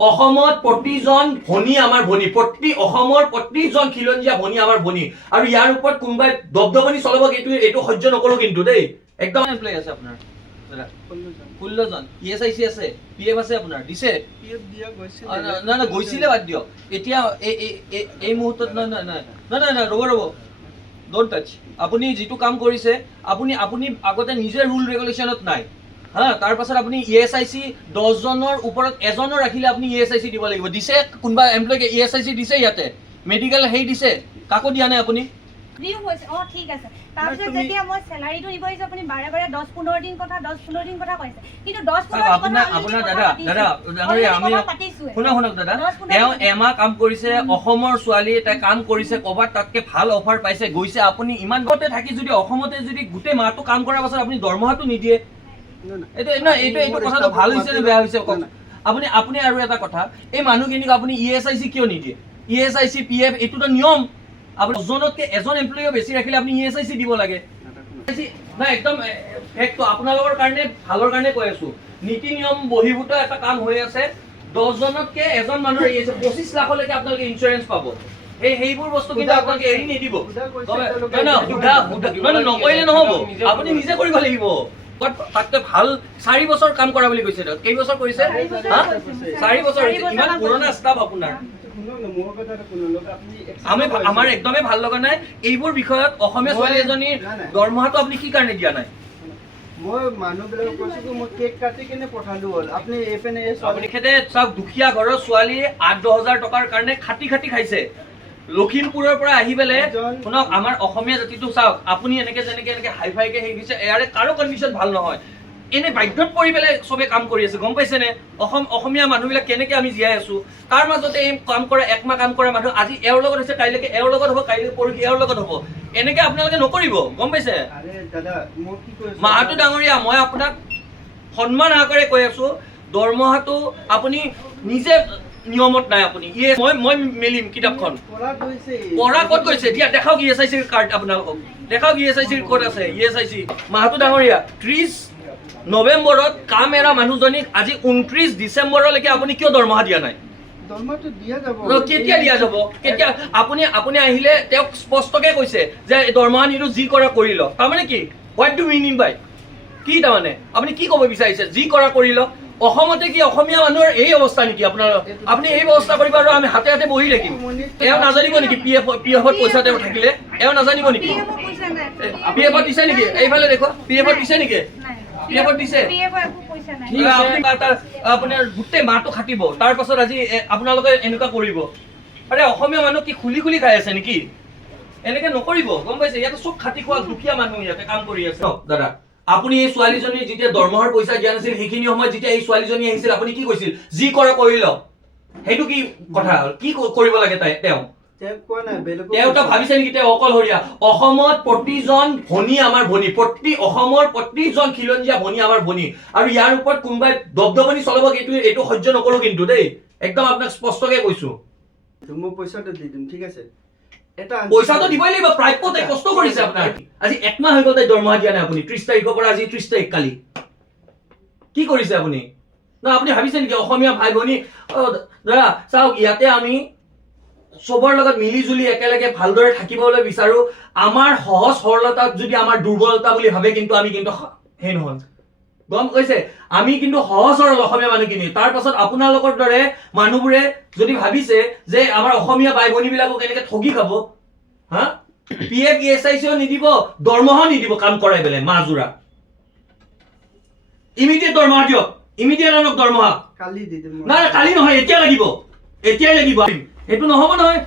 অসমত প্ৰতিজন ভনী আমাৰ ভনী, অসমৰ প্ৰতিজন খিলঞ্জীয়া ভনী আমাৰ ভনী, আৰু ইয়াৰ ওপৰত কোনোবাই দবদবনি চলাব এইটো সহ্য নকৰো কিন্তু দেই। একদম এমপ্লয় আছে আপোনাৰ 16 জন। ESIC আছে, PF আছে আপোনাৰ, দিছে? PF দিয়া গৈছে না গৈছিলে, বাদ দিয়ক। এতিয়া এই মুহূৰ্তত না ৰ'ব ডোন্ট টাচ। আপুনি যিটো কাম কৰিছে, আপুনি আগতে নিজে ৰুল ৰেগুলেশ্যনত নাই, হা? তাৰ পাছত আপুনি ESIC 10 জনৰ ওপৰত এজনৰ ৰাখিলে আপুনি ESIC দিব লাগিব। দিছে কোনোবা এমপ্লয়ক ESIC দিছে? ইয়াতে মেডিকেল হেই দিছে, কাকো দিয়া নাই আপুনি? দিও হৈছে। ঠিক আছে। তাৰপিছত যেতিয়া মই স্যালাৰিটো দিব আহিছে, আপুনি বাৰে বাৰে 10-15 দিন কথা কৈছে, কিন্তু 10-15 দিন আপোনাৰ দাদা আমি শুনক দাদা, তেওঁ এমাহ কাম কৰিছে, অসমৰ ছোৱালী তাই কাম কৰিছে, ক'ৰবাত তাতকে ভাল অফাৰ পাইছে, গৈছে। আপুনি ইমান গতে থাকি যদি অসমতে যদি গোটেই মাহটো কাম কৰাৰ পাছত আপুনি দৰমহাটো নিদিয়ে, এইটো কথাটো ভাল হৈছে নে বেয়া হৈছে কওক? আপুনি আৰু এটা কথা, এই মানুহখিনিক আপুনি ESIC কিয় নিদিয়ে? ESIC PF এইটোতো নিয়ম। আপুনি জনতকে এজন এমপ্লয়ী বেছি ৰাখিলে আপুনি ESIC দিব লাগে। নাই, একদম ফেক্টটো আপোনালোকৰ কাৰণে ভালৰ কাৰণে কৈ আছো। নীতি নিয়ম বহিৰ্ভূত এটা কাম হৈ আছে। 10 জনতকে এজন মানুহৰ 25 লাখলৈকে আপোনালোকে ইঞ্চুৰেঞ্চ পাব। সেইবোৰ বস্তু কিন্তু আপোনালোকে এৰি নিদিব। নকৰিলে নহ'ব, আপুনি নিজে কৰিব লাগিব। তাতকে ভাল 4 বছৰ কাম কৰা বুলি কৈছে। কেইবছৰ কৰিছে? 4 বছৰ। ইমান পুৰণা ষ্টাফ আপোনাৰ। আমাৰ একদমেই ভাল লগা নাই এইবোৰ বিষয়ত। অসমীয়া ছোৱালী এজনীৰ দৰমহাটো আপুনি কি কাৰণে দিয়া নাই? মই মানুহবিলাকক কৈছো মই কেক কাটি কিনে পঠালো হ'ল। আপুনি এফএনএ আপুনি খেতে চাওক, দুখীয়া ঘৰৰ ছোৱালী 8-10 হাজাৰ টকাৰ কাৰণে খাটি খাইছে। লখিমপুৰৰ পৰা আহি পেলাই শুনক, আমাৰ অসমীয়া জাতিটো চাওক, আপুনি যেনেকে হাই ফাইকে হেৰি দিছে, ইয়াৰে কাৰো কণ্ডিশ্যন ভাল নহয়। এনে বাধ্যত পৰি পেলাই চবে কাম কৰি আছে, গম পাইছেনে? অসমীয়া মানুহবিলাক কেনেকে আমি জীয়াই আছো। তাৰ মাজতে এই কাম কৰা, একমাহ কাম কৰা মানুহ আজি এওঁৰ লগত হৈছে, কাইলৈকে এওঁৰ লগত হ'ব, কাইলৈ পৰহি এওঁৰ লগত হ'ব। এনেকে আপোনালোকে নকৰিব, গম পাইছে? মাহাতো ডাঙৰীয়া, মই আপোনাক সন্মান আকাৰে কৈ আছো, দৰমহাটো আপুনি নিজে নিয়মত নাই। আপুনি মই মেলিম কিতাপখন। পঢ়া ক'ত গৈছে? দিয়া দেখাওক ESIC কাৰ্ড, আপোনালোকক দেখাওক ESIC ক'ত আছে। ESIC মাহাতো ডাঙৰীয়া 30 নৱেম্বৰত কাম এৰা মানুহজনীক আজি 29 ডিচেম্বৰলৈকে আপুনি কিয় দৰমহা দিয়া নাই? কেতিয়া দিয়া যাব? কেতিয়া? আপুনি আহিলে তেওঁক স্পষ্টকে কৈছে যে দৰমহা নিদিওঁ, যি কৰা কৰি ল। তাৰমানে কি? What do mean by? কি তাৰমানে আপুনি কি ক'ব বিচাৰিছে? যি কৰা কৰি ল? অসমতে কি অসমীয়া মানুহৰ এই অৱস্থা নেকি? আপুনি এই ব্যৱস্থা কৰিব আৰু আমি হাতে হাতে বহি থাকিম? এওঁ নাজানিব নেকি PF পইচা তেওঁ থাকিলে? এওঁ নাজানিব নেকি? PF দিছে নেকি? এইফালে দেখুৱা, PF দিছে নেকি? PF দিছে? আপোনাৰ গোটেই মাহটো খাটিব, তাৰ পাছত আজি আপোনালোকে এনেকুৱা কৰিব? আৰে অসমীয়া মানুহ কি খুলি খাই আছে নেকি? এনেকে নকৰিব, গম পাইছে? ইয়াতে চব খাটি খোৱা দুখীয়া মানুহ ইয়াতে কাম কৰি আছে। দাদা, আপুনি এই ছোৱালীজনীৰ যেতিয়া দৰমহাৰ পইচা দিয়া নাছিল, সেইখিনি সময়ত যেতিয়া এই ছোৱালীজনী আহিছিল, আপুনি কি কৈছিল? যি কৰা কৰি ল। সেইটো কি কথা? কি কৰিব লাগে তেওঁ ভাবিছে নেকি তেওঁ অকলশৰীয়া? অসমত প্ৰতিজন ভনী আমাৰ ভনী, অসমৰ প্ৰতিজন খিলঞ্জীয়া ভনী আমাৰ ভনী, আৰু ইয়াৰ ওপৰত কোনোবাই দবদবনি চলাব এইটো সহ্য নকৰো কিন্তু দেই। একদম আপোনাক স্পষ্টকে কৈছো। মই পইচাটো দি দিম, ঠিক আছে? পইচাটো দিবই লাগিব, প্ৰাপ্য তাই কষ্ট কৰিছে আপোনাৰ। আজি একমাহ হৈ গ'ল তাই দৰমহা দিয়া নাই। আপুনি 30 তাৰিখৰ পৰা আজি 30 তাৰিখ, কালি কি কৰিছে আপুনি? না আপুনি ভাবিছে নেকি অসমীয়া ভাই ভনী? দাদা চাওক, ইয়াতে আমি চবৰ লগত মিলি জুলি একেলগে ভালদৰে থাকিবলৈ বিচাৰো। আমাৰ সহজ সৰলতাত যদি আমাৰ দুৰ্বলতা বুলি ভাবে, কিন্তু আমি কিন্তু সেই নহয়, গম কৈছে? আমি কিন্তু সহজ সৰল অসমীয়া মানুহখিনি। তাৰ পাছত আপোনালোকৰ দৰে মানুহবোৰে যদি ভাবিছে যে আমাৰ অসমীয়া বাই ভনী বিলাকক এনেকে ঠগি খাব, হা? PF ESIC নিদিব, দৰমহা নিদিব কাম কৰাই পেলাই মাহজোৰা। ইমিডিয়েট দৰমহা দিয়ক, ইমিডিয়েট আনক দৰমহা। নাই কালি নহয়, এতিয়া লাগিব, এতিয়াই লাগিব। সেইটো নহ'ব নহয়।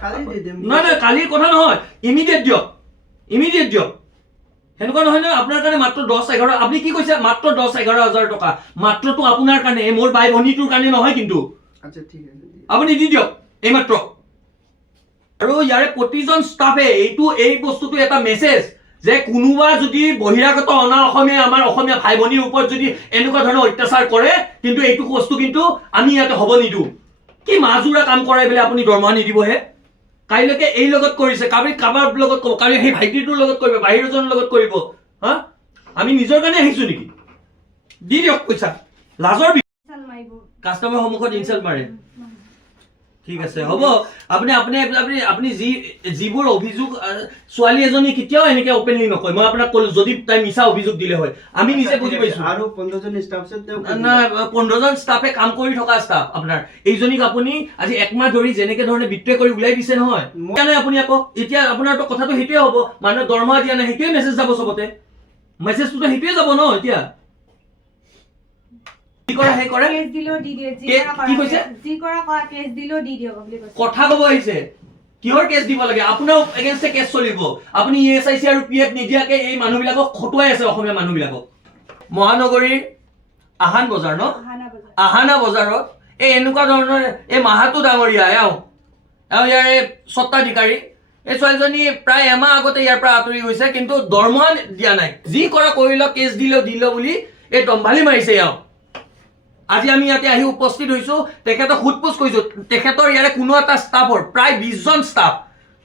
নাই কালিৰ কথা নহয়, ইমিডিয়েট দিয়ক, ইমিডিয়েট দিয়ক। সেনেকুৱা নহয় নহয়। আপোনাৰ কাৰণে মাত্ৰ 10-11, আপুনি কি কৈছে? মাত্ৰ 10-11 হাজাৰ টকা। মাত্ৰটো আপোনাৰ কাৰণে, মোৰ বাই ভনীটোৰ কাৰণে নহয় কিন্তু। আপুনি দি দিয়ক এইমাত্ৰ। আৰু ইয়াৰে প্ৰতিজন ষ্টাফে এই বস্তুটো এটা মেছেজ যে কোনোবা যদি বহিৰাগত অনা অসমীয়া আমাৰ অসমীয়া ভাই ভনীৰ ওপৰত যদি এনেকুৱা ধৰণৰ অত্যাচাৰ কৰে, কিন্তু এইটো বস্তু কিন্তু আমি ইয়াতে হ'ব নিদিওঁ। কি মাজুৰা কাম কৰাই পেলাই আপুনি দৰমহা নিদিবহে? কাইলৈকে এই লগত কৰিছে, কাৰোবাৰ লগত ক'ব, কালি সেই ভাইটিটোৰ লগত কৰিব, বাহিৰজনৰ লগত কৰিব, হা? আমি নিজৰ কাৰণে আহিছো নেকি? দি দিয়ক পইচা, লাজৰ কাষ্টমাৰৰ সন্মুখত ইনচাল্ট মাৰে ঠিক আছে হ'ব আপুনি আপুনি আপুনি আপুনি যিবোৰ অভিযোগ ছোৱালী এজনী কেতিয়াও এনেকে অপেনলি নকয় মই আপোনাক ক'লো যদি তাই মিছা অভিযোগ দিলে হয় আমি নিজে বুজি পাইছো আৰু 15 জন ষ্টাফ আছে না 15 জন ষ্টাফে কাম কৰি থকা ষ্টাফ আপোনাৰ এইজনীক আপুনি আজি একমাহ ধৰি যেনেকে ধৰণে বিট্ৰে কৰি উলাই দিছে নহয় কেনে আপুনি আকৌ এতিয়া আপোনাৰতো কথাটো সেইটোৱে হ'ব মানে দৰমহা দিয়া নাই সেইটোৱে মেছেজ যাব চবতে মেছেজটো সেইটোৱে যাব ন এতিয়া কি কৰে হে কৰে কেছ দিলো দি দিও কি কৈছে যি কৰা কেছ দিলো দি দিও বুলি কৈছে কথা ক'ব আহিছে কিহৰ কেছ দিব লাগে আপোনাৰ এগেইনষ্টে কেছ চলিব আপুনি ইএসআইসি আৰু পিএফ নিদিয়াকে এই মানুহবিলাকক খটুৱাই আছে অসমীয়া মানুহবিলাকক মহানগৰীৰ আহান বজাৰ ন আহানা বজাৰত এই এনেকুৱা ধৰণৰ এই মাহাতু ডাঙৰীয়া এওঁ ইয়াৰ স্বত্বাধিকাৰী এই ছোৱালীজনী প্ৰায় এমাহ আগতে ইয়াৰ পৰা আঁতৰি গৈছে কিন্তু দৰমহা দিয়া নাই যি কৰা কৰিল কেছ দিল বুলি এই দম্ভালি মাৰিছে এওঁ আজি আমি ইয়াতে আহি উপস্থিত হৈছো তেখেতক সোধপোছ কৰিছো তেখেতৰ ইয়াৰে কোনো এটা ষ্টাফৰ প্ৰায় 20 জন ষ্টাফ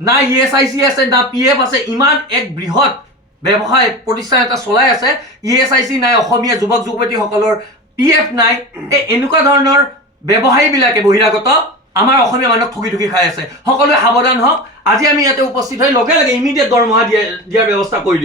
না ইএসআইসি আছে না পিএফ আছে ইমান এক বৃহৎ ব্যৱসায় প্ৰতিষ্ঠান এটা চলাই আছে ইএসআইসি নাই অসমীয়া যুৱক যুৱতীসকলৰ পিএফ নাই এই এনেকুৱা ধৰণৰ ব্যৱসায়ীবিলাকে বহিৰাগত আমাৰ অসমীয়া মানুহক ঠগি খাই আছে সকলোৱে সাৱধান হওক আজি আমি ইয়াতে উপস্থিত হৈ লগে লগে ইমিডিয়েট দৰমহা দিয়াৰ ব্যৱস্থা কৰিলো